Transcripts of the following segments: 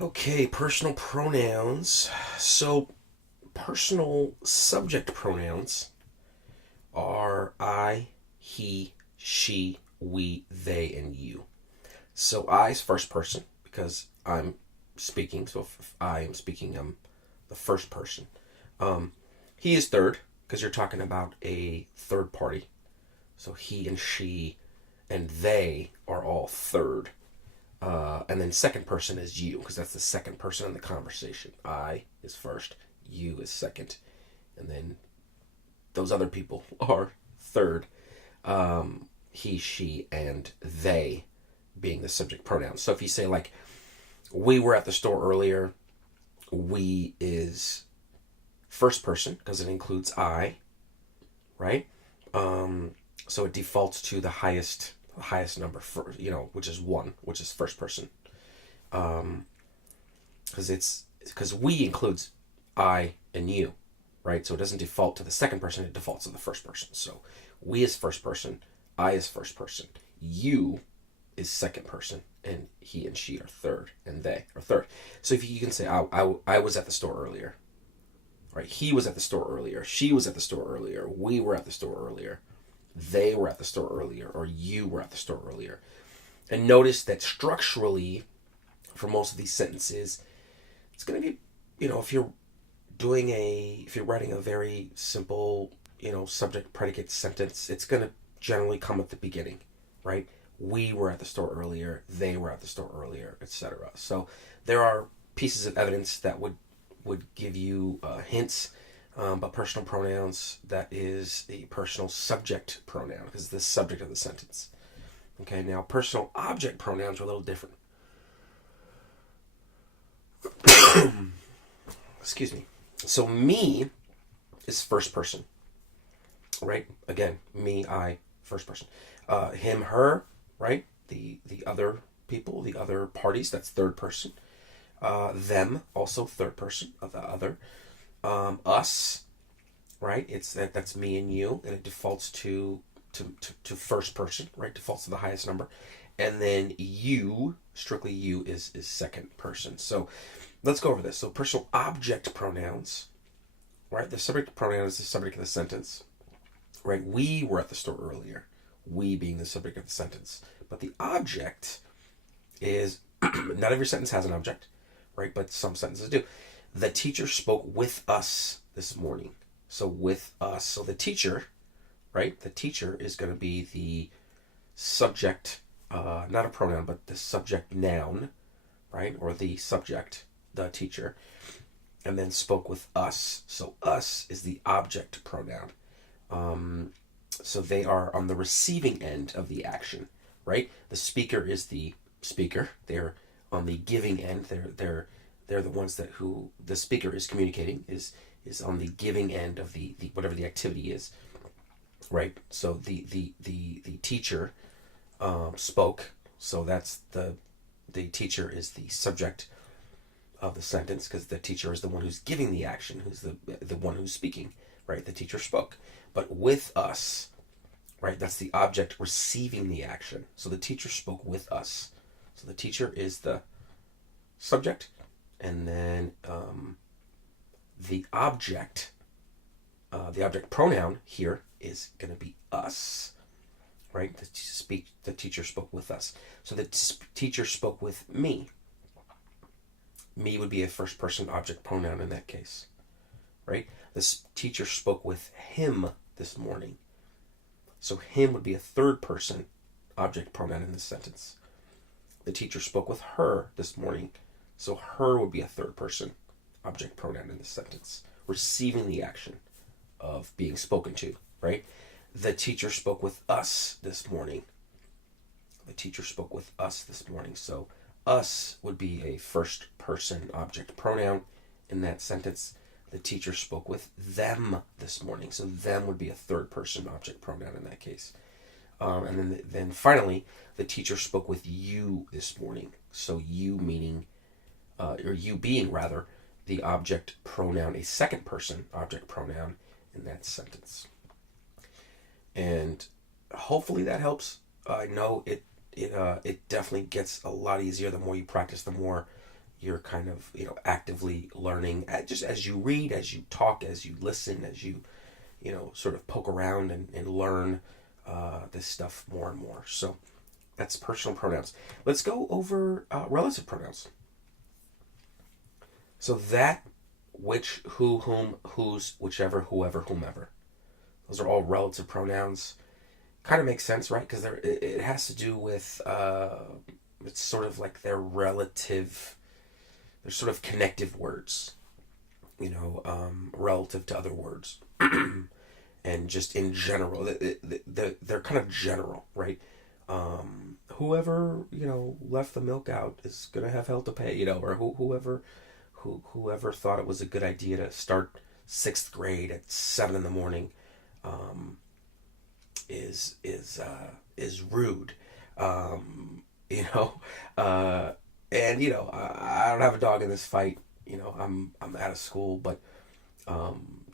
Okay, personal pronouns. So, personal subject pronouns are I, he, she, we, they, and you. So, I is first person because I'm speaking. So, if I am speaking, I'm the first person. Um, he is third because you're talking about a third party. So, he and she and they are all third. And then second person is you, because that's the second person in the conversation. I is first, you is second, and then those other people are third. He, she, and they being the subject pronouns. So if you say, like, we were at the store earlier, we is first person because it includes I, right? Um, so it defaults to the highest number for which is one, which is first person. Because we includes I and you, right? So it doesn't default to the second person; it defaults to the first person. So we is first person, I is first person, you is second person, and he and she are third, and they are third. So if you can say I was at the store earlier, right? He was at the store earlier, she was at the store earlier, we were at the store earlier, they were at the store earlier, or you were at the store earlier. And notice that structurally, for most of these sentences, it's going to be, if you're writing a very simple, subject predicate sentence, it's going to generally come at the beginning, right? We were at the store earlier, they were at the store earlier, etc. So there are pieces of evidence that would give you hints, but personal pronouns, that is a personal subject pronoun because it's the subject of the sentence. Okay, now personal object pronouns are a little different. Excuse me. So me is first person, right? Again, me, I, first person. Him, her, right? The other people, the other parties, that's third person. Them, also third person of the other. Us, right? That's me and you, and it defaults to first person, right? Defaults to the highest number. And then you, strictly you, is second person. So let's go over this. So personal object pronouns, right? The subject pronoun is the subject of the sentence, right? We were at the store earlier. We being the subject of the sentence. But the object is not every sentence has an object, right? But some sentences do. The teacher spoke with us this morning. So with us. So the teacher, right? The teacher is going to be the subject, not a pronoun, but the subject noun, right? Or the subject, the teacher, and then spoke with us. So us is the object pronoun. So they are on the receiving end of the action, right? The speaker is the speaker. They're on the giving end. They're the ones that who the speaker is communicating is on the giving end of the whatever the activity is, right? So the teacher spoke. So that's the teacher is the subject of the sentence because the teacher is the one who's giving the action, who's the one who's speaking, right? The teacher spoke. But with us, right? That's the object receiving the action. So the teacher spoke with us. So the teacher is the subject, and then the object pronoun here is going to be us, right? The teacher spoke with us. So the teacher spoke with me. Me would be a first person object pronoun in that case, right? This teacher spoke with him this morning. So him would be a third person object pronoun in this sentence. The teacher spoke with her this morning. So her would be a third person object pronoun in this sentence, receiving the action of being spoken to, right? The teacher spoke with us this morning. The teacher spoke with us this morning. So us would be a first person object pronoun in that sentence. The teacher spoke with them this morning. So them would be a third person object pronoun in that case. And then finally, the teacher spoke with you this morning. So you meaning, or you being rather, the object pronoun, a second person object pronoun in that sentence. And hopefully that helps. I know it definitely gets a lot easier the more you practice, the more you're kind of, actively learning, just as you read, as you talk, as you listen, as you, sort of poke around and learn this stuff more and more. So that's personal pronouns. Let's go over relative pronouns. So that, which, who, whom, whose, whichever, whoever, whomever. Those are all relative pronouns. Kind of makes sense, right? Because it has to do with, it's sort of like they're relative, they're sort of connective words, relative to other words. And just in general, they're kind of general, right? Whoever, left the milk out is going to have hell to pay, or whoever thought it was a good idea to start 6th grade at 7 in the morning, is rude, and I don't have a dog in this fight. I'm out of school, but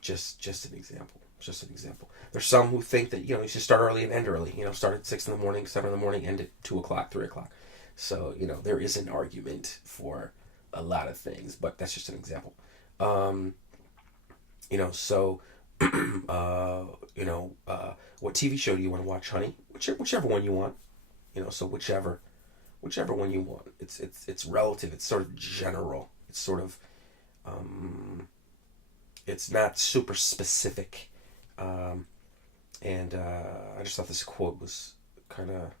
just an example. Just an example. There's some who think that you should start early and end early. Start at 6 in the morning, 7 in the morning, end at 2 o'clock, 3 o'clock. So there is an argument for a lot of things, but that's just an example. So what TV show do you want to watch, honey? Whichever one you want. So whichever one you want. It's relative. It's sort of general. It's sort of it's not super specific. And I just thought this quote was kind of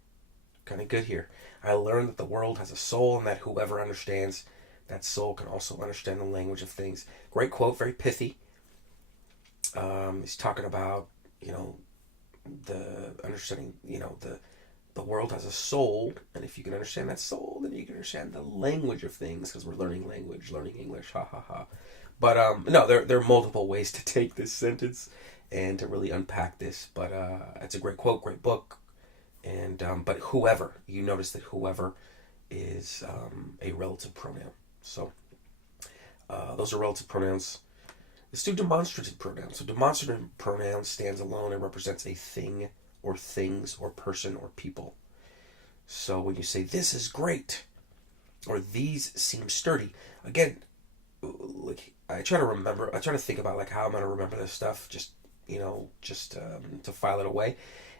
good here. I learned that the world has a soul, and that whoever understands that soul can also understand the language of things. Great quote, very pithy. He's talking about the understanding. The world has a soul, and if you can understand that soul, then you can understand the language of things, because we're learning language, learning English. Ha ha ha. But no, there are multiple ways to take this sentence and to really unpack this. But it's a great quote, great book. And but whoever, you notice that whoever is a relative pronoun. So those are relative pronouns. Let's do demonstrative pronouns. So demonstrative pronoun stands alone and represents a thing or things or person or people. So when you say this is great, or these seem sturdy, again, like I try to think about like how I'm going to remember this stuff, just to file it away.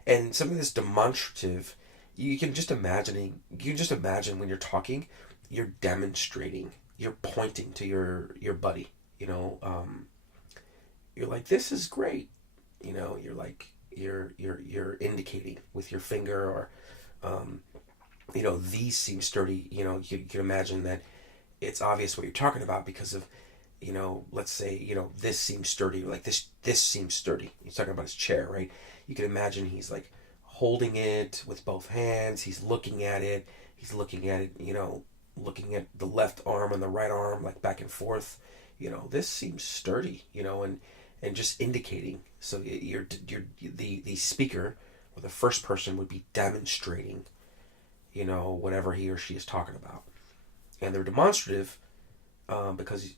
And some of this demonstrative, you can just imagine when you're talking, you're demonstrating, you're pointing to your buddy, you're like, this is great, you're like, you're indicating with your finger, or these seem sturdy. You can imagine that it's obvious what you're talking about because of, let's say, this seems sturdy, like this seems sturdy. He's talking about his chair, right? You can imagine he's like holding it with both hands. He's looking at it, looking at the left arm and the right arm, like back and forth. This seems sturdy, and just indicating. So the speaker, or the first person, would be demonstrating, whatever he or she is talking about. And they're demonstrative because,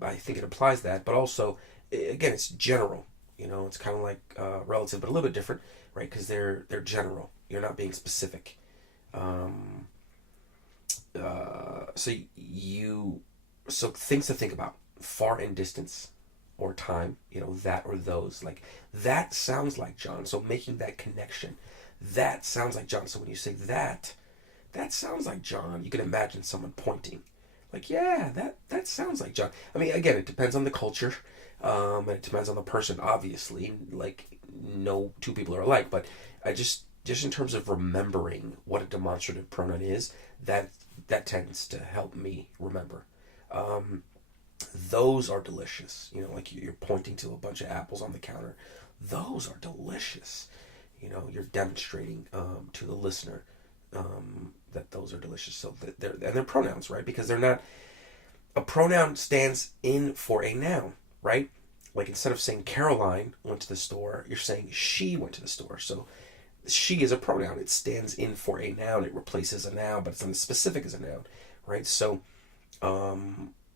I think it implies that, but also, again, it's general. It's kind of like relative, but a little bit different, right? Because they're general. You're not being specific. So things to think about: far and distance, or time. That or those. Like, that sounds like John. So making that connection, that sounds like John. So when you say that sounds like John, you can imagine someone pointing, like, yeah, that sounds like John. I mean, again, it depends on the culture, and it depends on the person. Obviously, like, no two people are alike. But I just in terms of remembering what a demonstrative pronoun is, that tends to help me remember. Those are delicious. Like you're pointing to a bunch of apples on the counter. Those are delicious. You're demonstrating to the listener that those are delicious. So they're pronouns, right? Because they're not. A pronoun stands in for a noun, right? Like, instead of saying Caroline went to the store, you're saying she went to the store. So she is a pronoun. It stands in for a noun. It replaces a noun, but it's not as specific as a noun, right? So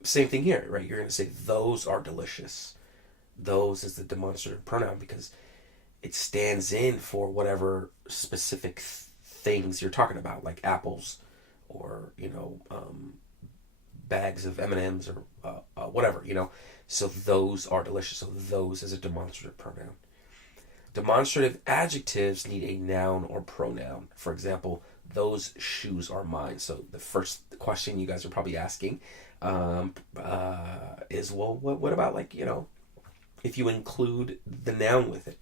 same thing here, right? You're going to say those are delicious. Those is the demonstrative pronoun because it stands in for whatever specific things you're talking about, like apples, or bags of M&Ms or whatever, you know. So those are delicious. So those is a demonstrative pronoun. Demonstrative adjectives need a noun or pronoun. For example, those shoes are mine. So the first question you guys are probably asking is, well, what about, like, you know, if you include the noun with it?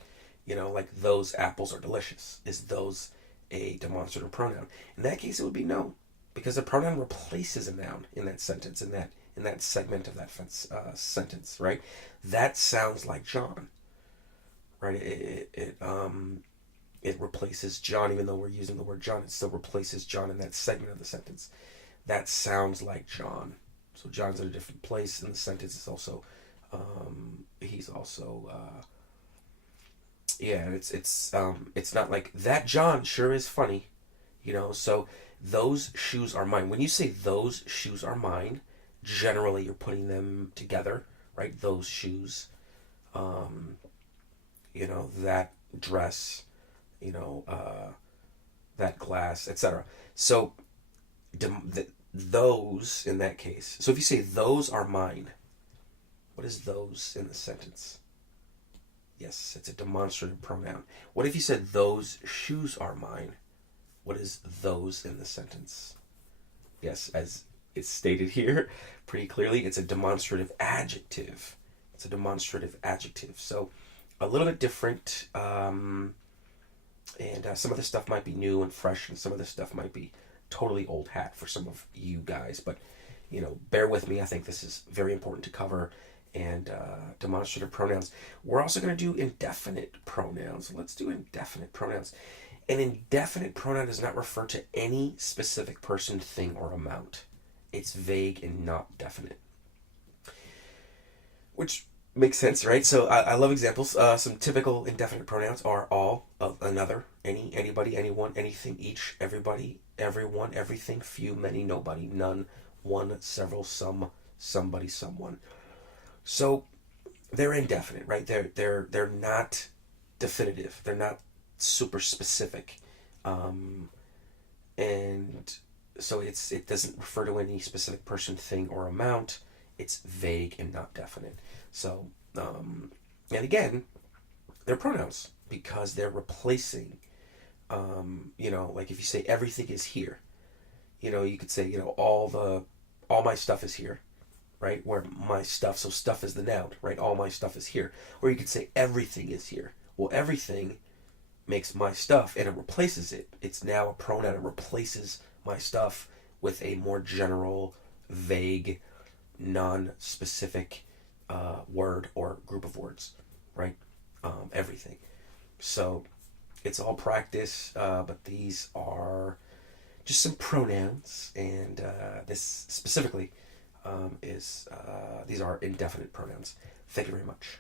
You know, like those apples are delicious. Is those a demonstrative pronoun? In that case, it would be no, because the pronoun replaces a noun in that sentence, in that segment of that sentence, right? That sounds like John, right? It replaces John, even though we're using the word John. It still replaces John in that segment of the sentence. That sounds like John. So John's in a different place in the sentence. It's also he's also yeah. It's not like that. John sure is funny, you know. So those shoes are mine. When you say those shoes are mine, generally you're putting them together, right? Those shoes, you know, that dress, you know, that glass, etc. So those in that case. So if you say those are mine, what is those in the sentence? Yes, it's a demonstrative pronoun. What if you said those shoes are mine? What is those in the sentence? Yes, as it's stated here pretty clearly, it's a demonstrative adjective. It's a demonstrative adjective. So a little bit different. And some of this stuff might be new and fresh, and some of this stuff might be totally old hat for some of you guys. But, you know, bear with me. I think this is very important to cover. And demonstrative pronouns. We're also going to do indefinite pronouns. Let's do indefinite pronouns. An indefinite pronoun does not refer to any specific person, thing, or amount. It's vague and not definite. Which makes sense, right? So I love examples. Some typical indefinite pronouns are all, of, another, any, anybody, anyone, anything, each, everybody, everyone, everything, few, many, nobody, none, one, several, some, somebody, someone. So they're indefinite, right? They're not definitive. They're not super specific, and so it doesn't refer to any specific person, thing, or amount. It's vague and not definite. So and again, they're pronouns because they're replacing. You know, like if you say everything is here, you know, you could say, you know, all my stuff is here, right? Where my stuff, so stuff is the noun, right? All my stuff is here. Or you could say everything is here. Well, everything makes my stuff and it replaces it. It's now a pronoun. It replaces my stuff with a more general, vague, non-specific word or group of words, right? Everything. So it's all practice, but these are just some pronouns, and this specifically is these are indefinite pronouns. Thank you very much.